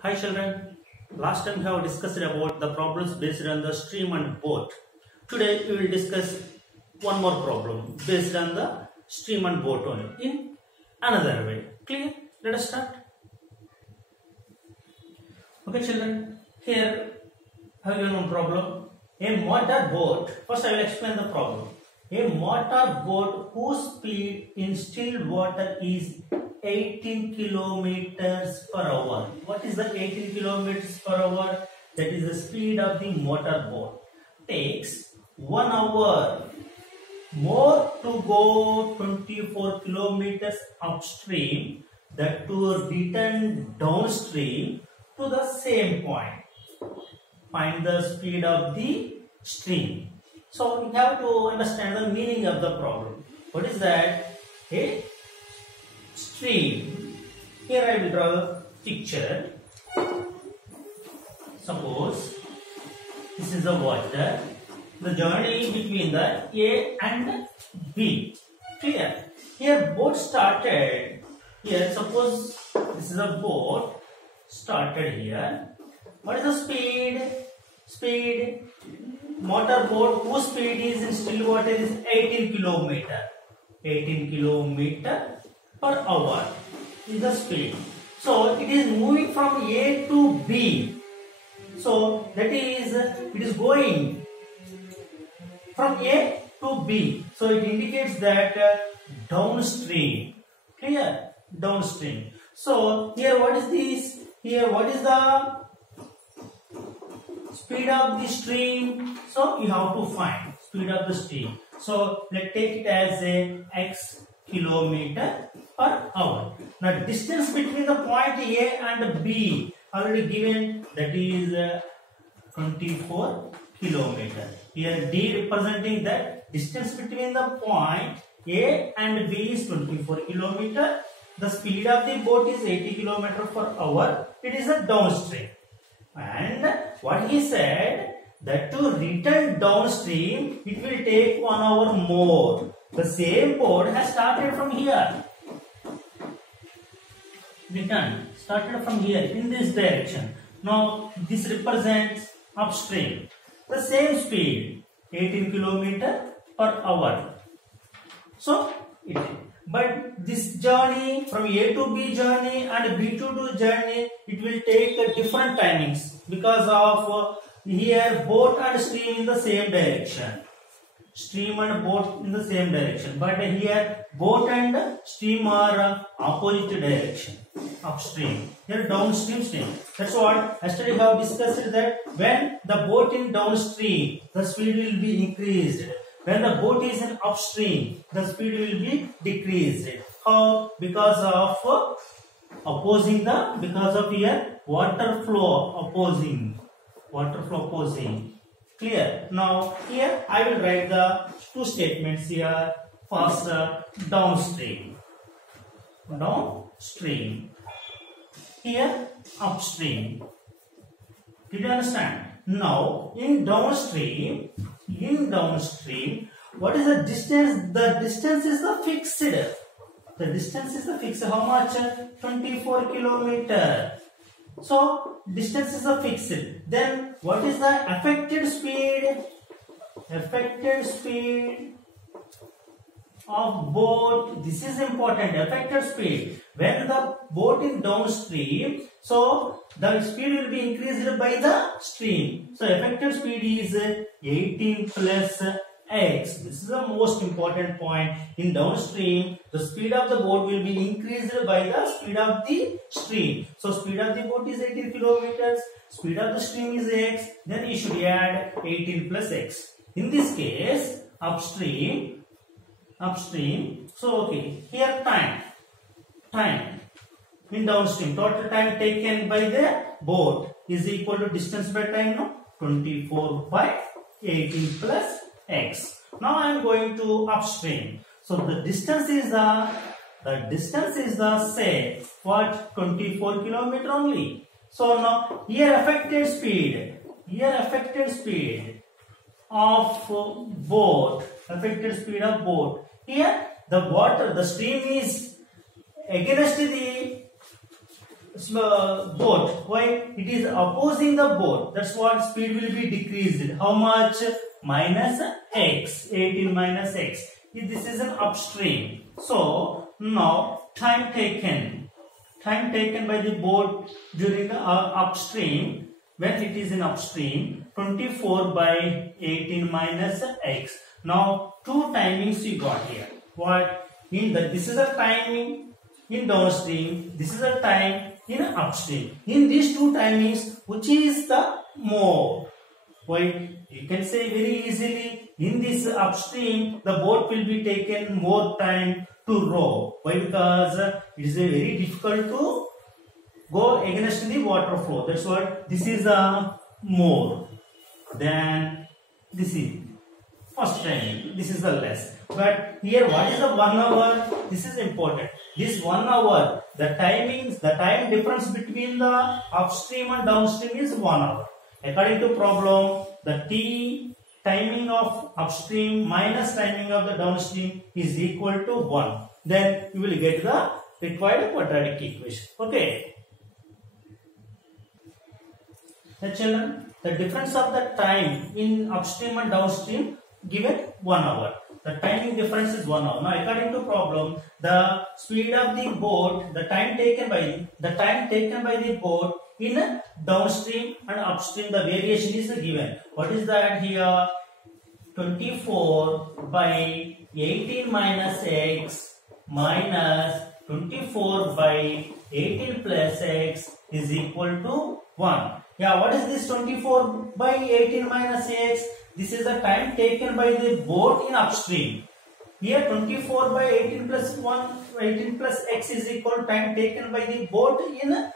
Hi children, last time we have discussed about the problems based on the stream and boat. Today we will discuss one more problem based on the stream and boat only in another way. Clear? Let us start. Okay children, here I have given one problem. A motor boat, first I will explain the problem. A motor boat whose speed in still water is 18 kilometers per hour. What is the 18 kilometers per hour? That is the speed of the motor boat. Takes 1 hour more to go 24 kilometers upstream, that to return downstream to the same point. Find the speed of the stream. So we have to understand the meaning of the problem. What is that? A stream. Here I will draw a picture. Suppose this is the water. The journey between the A and B. Clear? Here boat started. Here suppose this is a boat started here. What is the speed? Speed. Motor boat whose speed is in still water is 18 kilometer. 18 kilometer per hour is the speed. So it is moving from A to B. So that is it is going from A to B. So it indicates that downstream. Clear? Downstream. So here what is this? Here what is the speed of the stream? So you have to find speed of the stream. So let's take it as a x kilometer per hour. Now distance between the point A and B already given, that is 24 kilometer. Here D representing that distance between the point A and B is 24 kilometer. The speed of the boat is 80 kilometer per hour. It is a downstream. And what he said, that to return downstream it will take 1 hour more. The same boat has started from here. Return started from here in this direction. Now this represents upstream. The same speed 18 kilometer per hour. So but this journey from A to B journey and B to D journey, it will take different timings because of here boat and stream in the same direction. Stream and boat in the same direction, but here boat and stream are opposite direction. Upstream, here downstream, stream. That's what yesterday we have discussed, that when the boat in downstream, the speed will be increased. When the boat is in upstream, the speed will be decreased. How? Because of opposing because of here water flow opposing. Clear? Now here I will write the two statements here. First, downstream. Downstream. Here upstream. Did you understand? Now in downstream, what is the distance? The distance is the fixed. The distance is the fixed. How much? 24 kilometer. So distance is a fixed. Then what is the affected speed? Affected speed of boat. This is important. Affected speed. When the boat in downstream, so the speed will be increased by the stream. So affected speed is 18 plus x. This is the most important point. In downstream, the speed of the boat will be increased by the speed of the stream. So speed of the boat is 18 kilometers. Speed of the stream is x. Then you should add 18 plus x. In this case, upstream. So okay, here time in downstream, total time taken by the boat is equal to distance by time, no? 24 by 18 plus x. Now I am going to upstream. So the distance is the say what, 24 kilometer only. So now here affected speed of boat. Here the stream is against the boat. Why? It is opposing the boat. That's what speed will be decreased. How much? Minus x. 18 minus x. This is an upstream. So now time taken by the boat during the upstream, when it is in upstream, 24 by 18 minus x. Now two timings we got here. What? In the this is a timing in downstream, this is a time in upstream. In these two timings, which is the more? Why? You can say very easily, in this upstream, the boat will be taken more time to row. Why? Because it is very difficult to go against the water flow. That's what this is a more than this is first time. This is the less. But here, what is the 1 hour? This is important. This 1 hour, the time difference between the upstream and downstream is 1 hour. According to problem, the T timing of upstream minus timing of the downstream is equal to 1. Then you will get the required quadratic equation. Okay. The children, the difference of the time in upstream and downstream given 1 hour. The timing difference is 1 hour. Now, according to problem, the speed of the boat, the time taken by the boat in downstream and upstream, the variation is given. What is that here? 24 by 18 minus x minus 24 by 18 plus x is equal to 1. Yeah, what is this 24 by 18 minus x? This is the time taken by the boat in upstream. Here 24 by 18 plus x is equal to time taken by the boat in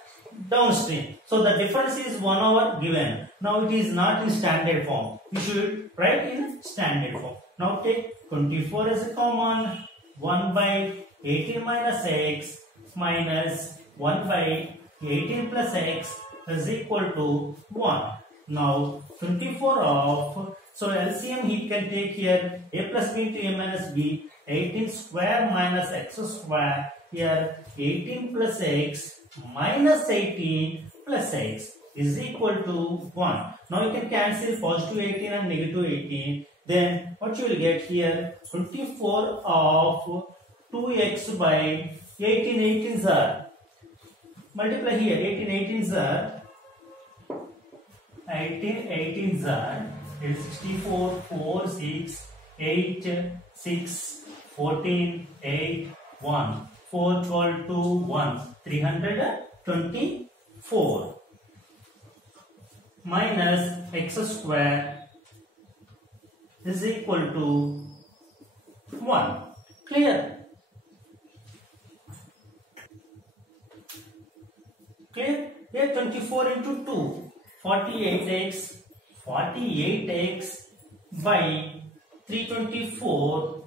downstream. So the difference is 1 hour given. Now it is not in standard form. You should write in standard form. Now take 24 as a common. 1 by 18 minus x minus 1 by 18 plus x is equal to 1. Now 24 of, so LCM he can take here a plus b into a minus b, 18 square minus x square, here 18 plus x minus 18 plus x is equal to 1. Now you can cancel positive 18 and negative 18. Then what you will get here? 24 of 2x by 18 18s are. Multiply here, 18 18s are. 18 18s are. It is 64, 4, 6, 8, 6, 14, 8, 1, 4, 12, 2, 1, 324 minus x square is equal to 1. Clear? Clear? Here 24 into 2, 48x by 324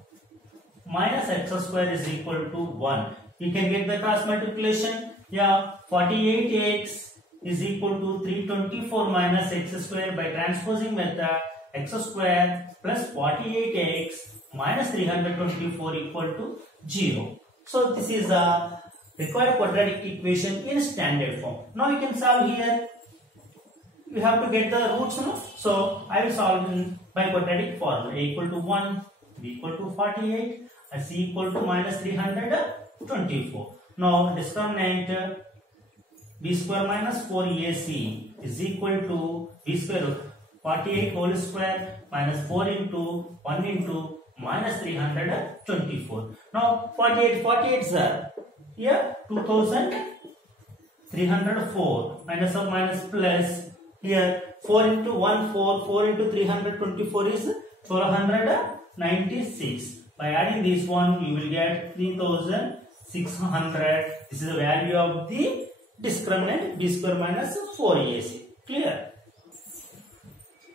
minus x square is equal to 1. You can get the cross multiplication. Yeah, 48x is equal to 324 minus x square by transposing method. X square plus 48x minus 324 equal to 0. So this is a required quadratic equation in standard form. Now you can solve here. You have to get the roots, no? So I will solve by quadratic formula. A equal to 1, B equal to 48, and C equal to minus 324. Now discriminant B square minus 4AC is equal to B square 48 whole square minus 4 into 1 into minus 324. Now 48 sir. Here 2304 minus or minus plus. Here 4 into 1 4 into 324 is 1296. By adding this one you will get 3600. This is the value of the discriminant B square minus 4AC. Clear?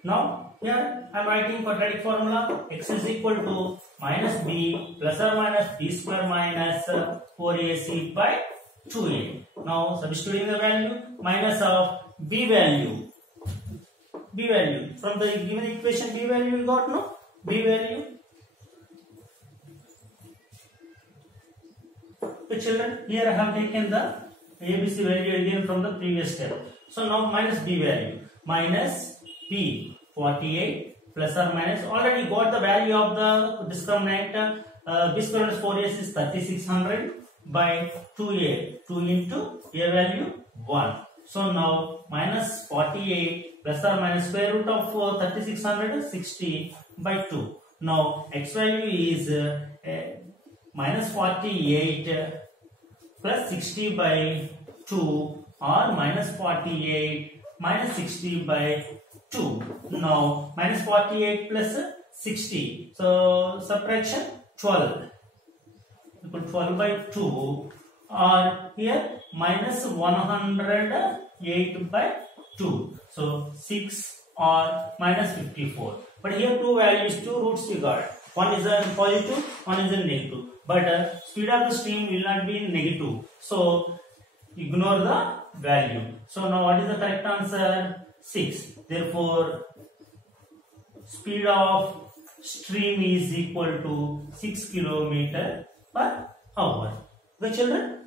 Now here I am writing quadratic formula. X is equal to minus B plus or minus B square minus 4AC by 2A. Now substituting the value, minus of B value. From the given equation, B value we got, no? B value. So children, here I have taken the ABC value again from the previous step. So now minus B value. Minus B 48 plus or minus. Already got the value of the discriminant. Discriminant 4s is 3600 by 2a. 2 into a value 1. So now minus 48 plus or minus square root of 3600 is 60 by 2. Now x value is minus 48 plus 60 by 2 or minus 48 minus 60 by 2. Now minus 48 plus 60. So subtraction 12 equal 12 by 2, or here minus 108 by 2. So 6 or minus 54. But here two values, two roots we got. One is a positive, one is a negative. But speed of the stream will not be negative. So ignore the value. So now what is the correct answer? 6. Therefore, speed of stream is equal to 6 km/h. Okay, children?